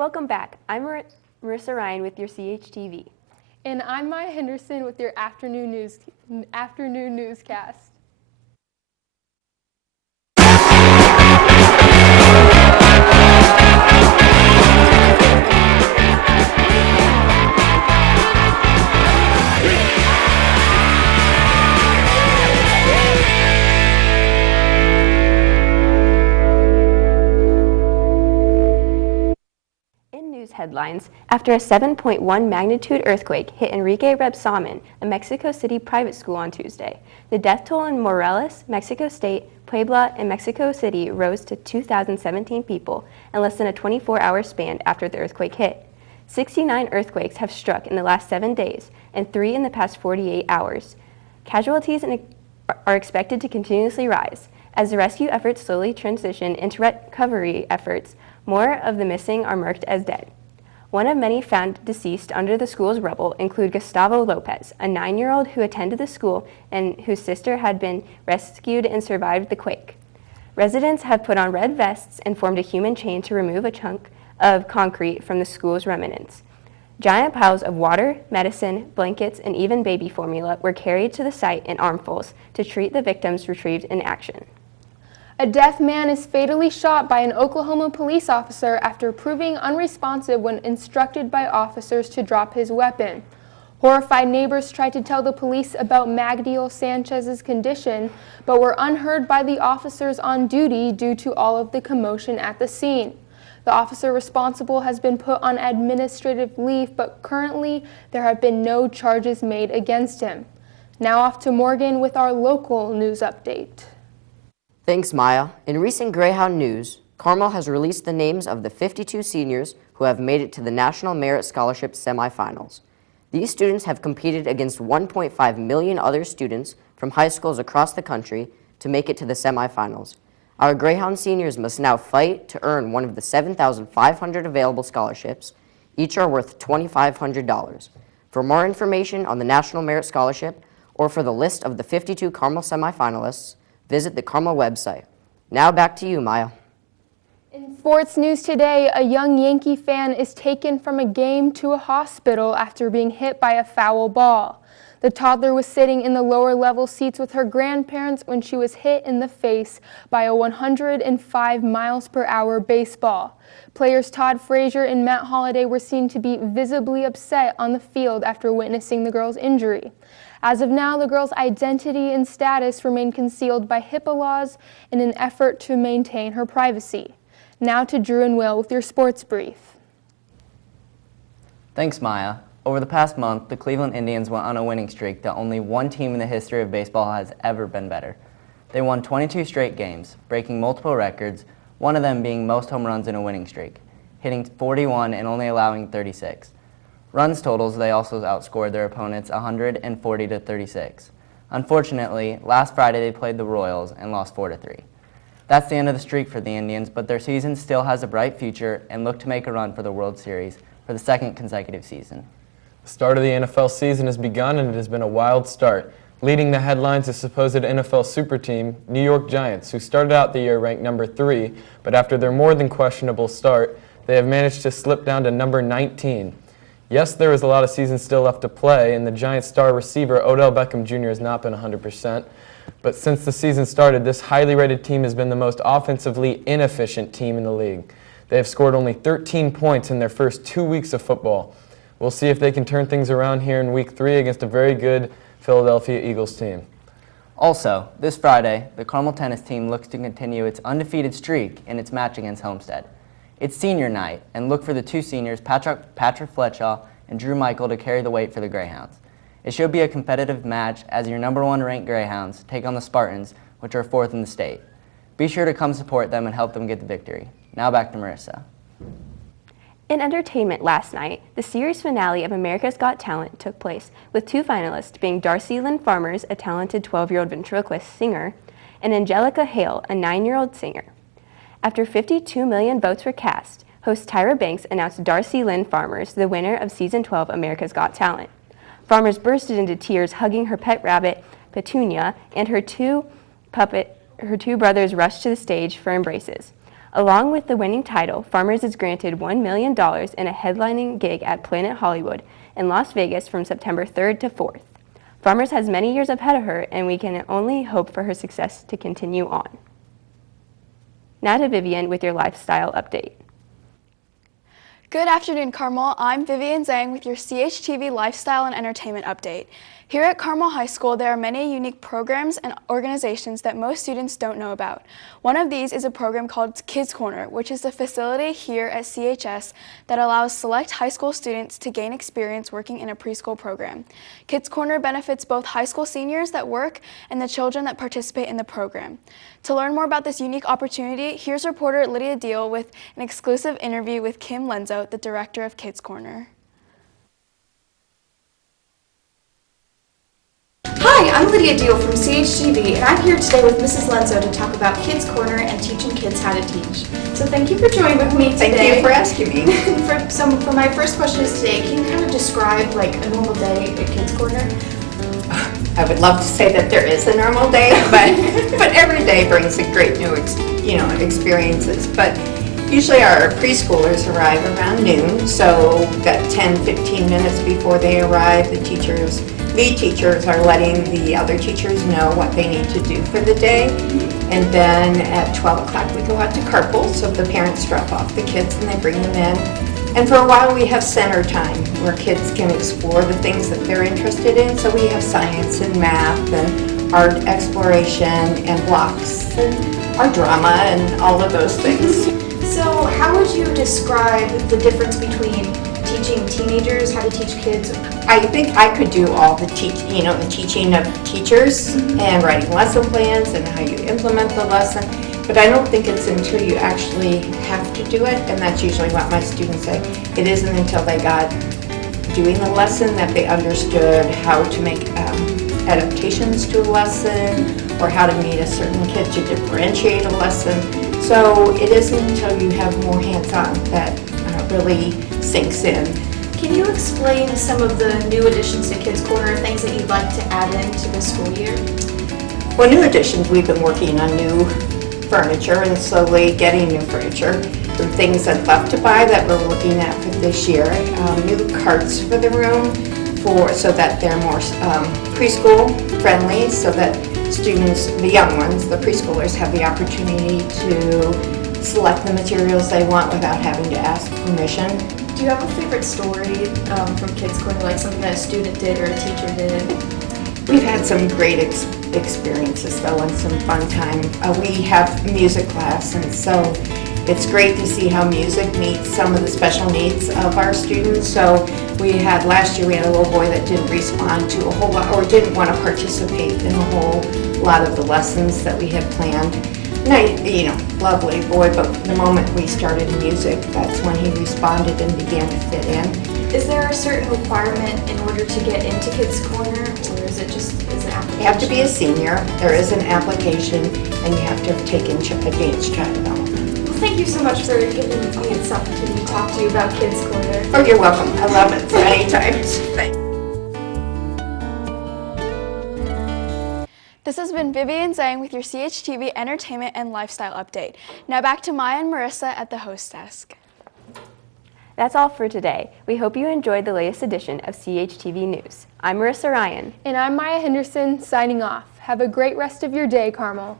Welcome back. I'm Marissa Ryan with your CHTV. And I'm Maya Henderson with your afternoon newscast. Headlines. After a 7.1 magnitude earthquake hit Enrique Rebsamen, a Mexico City private school on Tuesday, the death toll in Morelos, Mexico State, Puebla, and Mexico City rose to 2,017 people in less than a 24-hour span after the earthquake hit. 69 earthquakes have struck in the last 7 days and 3 in the past 48 hours. Casualties are expected to continuously rise. As the rescue efforts slowly transition into recovery efforts, more of the missing are marked as dead. One of many found deceased under the school's rubble include Gustavo Lopez, a 9-year-old who attended the school and whose sister had been rescued and survived the quake. Residents have put on red vests and formed a human chain to remove a chunk of concrete from the school's remnants. Giant piles of water, medicine, blankets, and even baby formula were carried to the site in armfuls to treat the victims retrieved in action. A deaf man is fatally shot by an Oklahoma police officer after proving unresponsive when instructed by officers to drop his weapon. Horrified neighbors tried to tell the police about Magdiel Sanchez's condition, but were unheard by the officers on duty due to all of the commotion at the scene. The officer responsible has been put on administrative leave, but currently there have been no charges made against him. Now off to Morgan with our local news update. Thanks, Maya. In recent Greyhound news, Carmel has released the names of the 52 seniors who have made it to the National Merit Scholarship semifinals. These students have competed against 1.5 million other students from high schools across the country to make it to the semifinals. Our Greyhound seniors must now fight to earn one of the 7,500 available scholarships. Each are worth $2,500. For more information on the National Merit Scholarship or for the list of the 52 Carmel semifinalists, visit the Carmel website. Now back to you, Maya. In sports news today, a young Yankee fan is taken from a game to a hospital after being hit by a foul ball. The toddler was sitting in the lower level seats with her grandparents when she was hit in the face by a 105 miles per hour baseball. Players Todd Frazier and Matt Holliday were seen to be visibly upset on the field after witnessing the girl's injury. As of now, the girl's identity and status remain concealed by HIPAA laws in an effort to maintain her privacy. Now to Drew and Will with your sports brief. Thanks, Maya. Over the past month, the Cleveland Indians went on a winning streak that only one team in the history of baseball has ever been better. They won 22 straight games, breaking multiple records, one of them being most home runs in a winning streak, hitting 41 and only allowing 36. Runs totals, they also outscored their opponents 140-36. Unfortunately, last Friday they played the Royals and lost 4-3. That's the end of the streak for the Indians, but their season still has a bright future and look to make a run for the World Series for the second consecutive season. The start of the NFL season has begun and it has been a wild start. Leading the headlines is supposed NFL super team, New York Giants, who started out the year ranked number 3, but after their more than questionable start, they have managed to slip down to number 19. Yes, there is a lot of season still left to play, and the Giants' star receiver, Odell Beckham Jr., has not been 100%. But since the season started, this highly rated team has been the most offensively inefficient team in the league. They have scored only 13 points in their first 2 weeks of football. We'll see if they can turn things around here in Week 3 against a very good Philadelphia Eagles team. Also, this Friday, the Carmel tennis team looks to continue its undefeated streak in its match against Homestead. It's senior night, and look for the two seniors, Patrick Fletcher and Drew Michael, to carry the weight for the Greyhounds. It should be a competitive match as your number 1 ranked Greyhounds take on the Spartans, which are 4th in the state. Be sure to come support them and help them get the victory. Now back to Marissa. In entertainment last night, the series finale of America's Got Talent took place, with 2 finalists being Darcy Lynn Farmers, a talented 12-year-old ventriloquist singer, and Angelica Hale, a 9-year-old singer. After 52 million votes were cast, host Tyra Banks announced Darcy Lynn Farmers the winner of Season 12 America's Got Talent. Farmers bursted into tears, hugging her pet rabbit, Petunia, and her two brothers rushed to the stage for embraces. Along with the winning title, Farmers is granted $1 million in a headlining gig at Planet Hollywood in Las Vegas from September 3rd to 4th. Farmers has many years ahead of her, and we can only hope for her success to continue on. Now to Vivian with your lifestyle update. Good afternoon, Carmel. I'm Vivian Zhang with your CHTV Lifestyle and Entertainment Update. Here at Carmel High School, there are many unique programs and organizations that most students don't know about. One of these is a program called Kids Corner, which is a facility here at CHS that allows select high school students to gain experience working in a preschool program. Kids Corner benefits both high school seniors that work and the children that participate in the program. To learn more about this unique opportunity, here's reporter Lydia Deal with an exclusive interview with Kim Lenzo, the director of Kids Corner. Hi, I'm Lydia Deal from CHTV, and I'm here today with Mrs. Lenzo to talk about Kids Corner and teaching kids how to teach. So thank you for joining with me today. Thank you for asking me. For my first question is today, can you kind of describe like a normal day at Kids Corner? I would love to say that there is a normal day, but every day brings a great new experiences. But usually our preschoolers arrive around noon, so that 10-15 minutes before they arrive, lead teachers are letting the other teachers know what they need to do for the day. And then at 12 o'clock we go out to carpool, so the parents drop off the kids and they bring them in. And for a while we have center time where kids can explore the things that they're interested in. So we have science and math and art exploration and blocks and our drama and all of those things. So how would you describe the difference between teaching teenagers how to teach kids? I think I could do all the teaching of teachers and writing lesson plans and how you implement the lesson. But I don't think it's until you actually have to do it, and that's usually what my students say. It isn't until they got doing the lesson that they understood how to make adaptations to a lesson or how to meet a certain kid to differentiate a lesson. So it isn't until you have more hands-on that really sinks in. Can you explain some of the new additions to Kids Corner, things that you'd like to add into the school year? Well, new additions, we've been working on new furniture and slowly getting new furniture. Some things I'd love to buy that we're looking at for this year. New carts for the room so that they're more preschool friendly, so that students, the young ones, the preschoolers, have the opportunity to select the materials they want without having to ask permission. Do you have a favorite story from Kids Corner, like something that a student did or a teacher did? We've had some great experiences though and some fun time. We have music class, and so it's great to see how music meets some of the special needs of our students. So last year we had a little boy that didn't respond to a whole lot or didn't want to participate in a whole lot of the lessons that we had planned. Lovely boy, but the moment we started music, that's when he responded and began to fit in. Is there a certain requirement in order to get into Kids Corner, or is it an application? You have to be a senior, there is an application, and you have to have taken advanced child development. Well, thank you so much for giving me this opportunity to talk to you about Kids Corner. Oh, you're welcome. I love it. Anytime. Thanks. This has been Vivian Zhang with your CHTV Entertainment and Lifestyle Update. Now back to Maya and Marissa at the host desk. That's all for today. We hope you enjoyed the latest edition of CHTV News. I'm Marissa Ryan. And I'm Maya Henderson, signing off. Have a great rest of your day, Carmel.